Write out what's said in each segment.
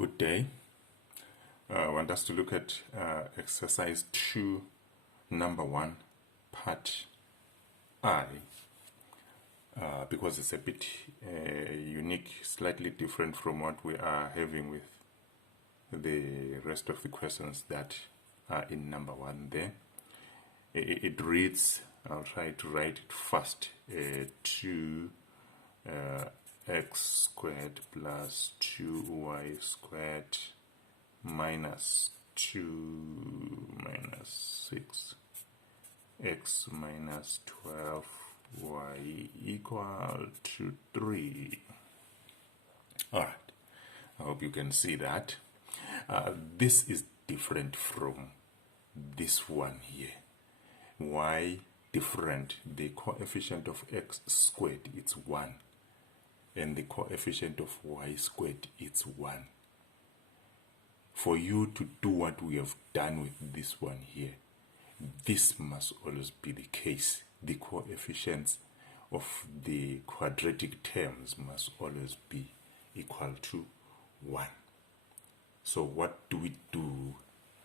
Good day. I want us to look at exercise 2, number 1, part I, because it's a bit unique, slightly different from what we are having with the rest of the questions that are in number 1 there. It reads, I'll try to write it fast, 2 x squared plus 2y squared minus 2 minus 6 x minus 12y equal to 3. Alright, I hope you can see that. This is different from this one here. Why different? The coefficient of x squared, it's 1. And the coefficient of y squared, it's 1. For you to do what we have done with this one here, this must always be the case. The coefficients of the quadratic terms must always be equal to 1. So what do we do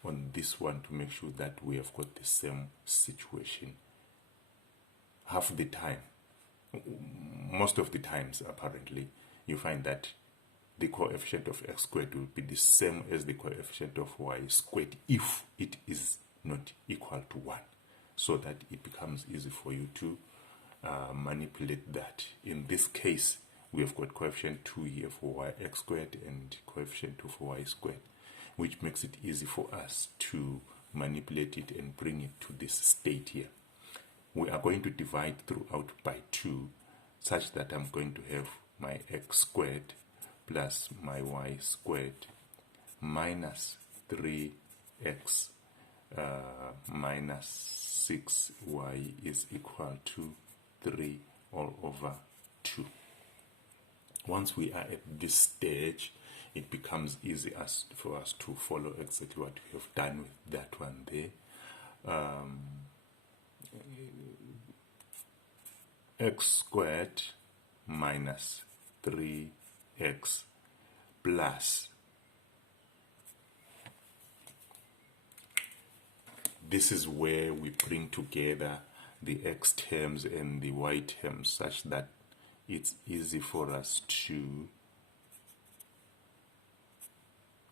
on this one to make sure that we have got the same situation? Half the time, most of the times apparently, you find that the coefficient of x squared will be the same as the coefficient of y squared if it is not equal to 1, so that it becomes easy for you to manipulate that. In this case, we have got coefficient 2 here for x squared and coefficient 2 for y squared, which makes it easy for us to manipulate it and bring it to this state here. We are going to divide throughout by 2, such that I'm going to have my x squared plus my y squared minus 3x minus 6y is equal to 3 all over 2. Once we are at this stage, it becomes easy for us to follow exactly what we have done with that one there. X squared minus 3x plus, this is where we bring together the x terms and the y terms such that it's easy for us to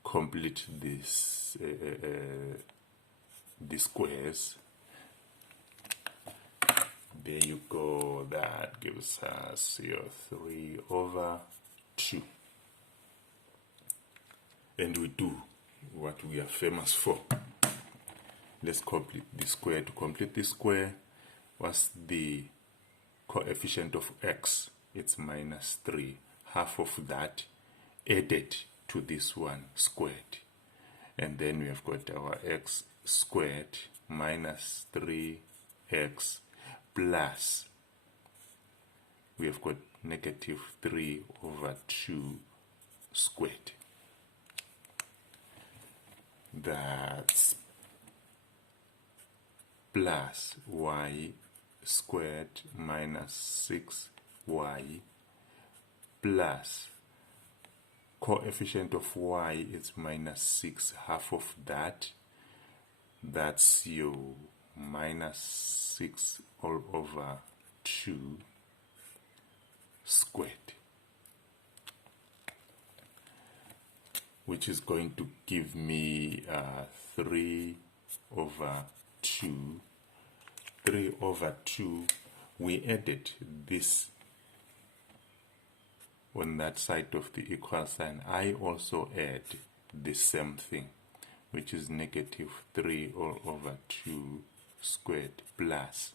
complete this the squares. There you go, that gives us your 3 over 2. And we do what we are famous for. Let's complete the square. To complete the square, what's the coefficient of x? It's minus 3. Half of that added to this one squared. And then we have got our x squared minus 3x plus, we have got negative 3 over 2 squared. That's plus y squared minus 6y plus coefficient of y is minus 6, half of that, that's your minus 6 all over 2 squared, which is going to give me 3 over 2. 3 over 2, we added this on that side of the equal sign. I also add the same thing, which is negative 3 all over 2 squared plus,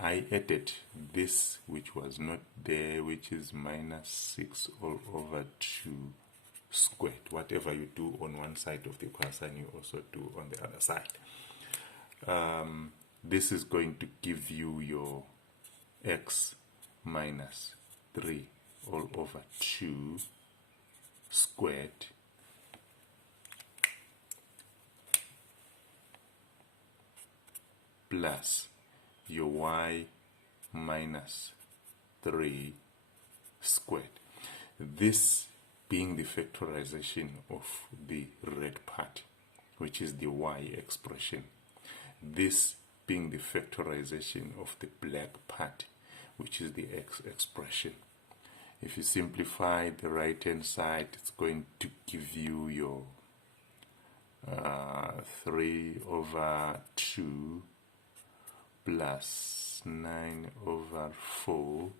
I added this which was not there, which is minus 6 all over 2 squared. Whatever you do on one side of the equal sign, you also do on the other side. This is going to give you your x minus 3 all over 2 squared plus your y minus 3 squared. This being the factorization of the red part, which is the y expression. This being the factorization of the black part, which is the x expression. If you simplify the right hand side, it's going to give you your 3 over 2 plus 9 over 4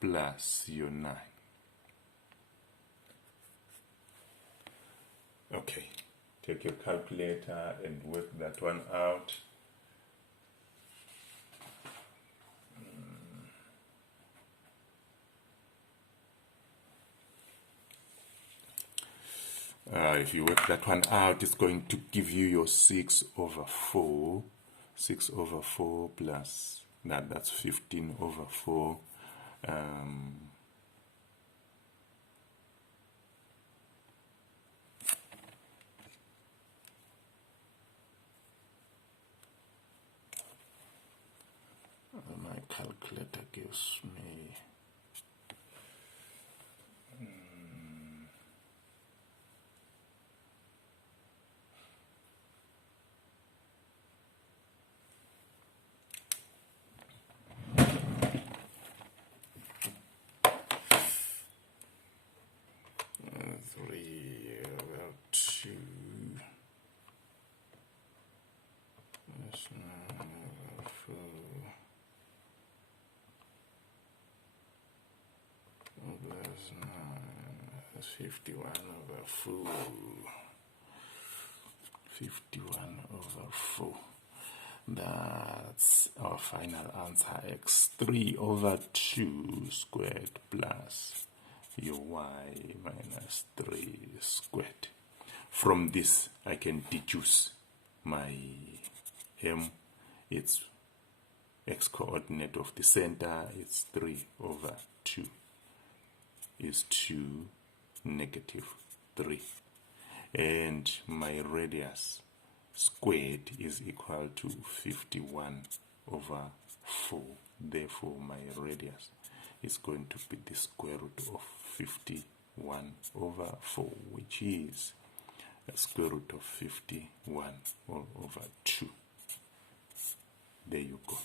plus your 9. Okay, take your calculator and work that one out. If you work that one out, it's going to give you your 6 over 4. 6 over 4 plus, that's 15 over 4. My calculator gives me 3 over 2 plus 9 over 4 plus 9 is 51 over 4. 51 over 4. That's our final answer. X 3 over 2 squared plus your y minus 3 squared. From this, I can deduce my m. Its x coordinate of the center, it's 3 over 2 is 2, negative 3. And my radius squared is equal to 51 over 4. Therefore, my radius is going to be the square root of 51 over 4, which is a square root of 51 all over 2. There you go.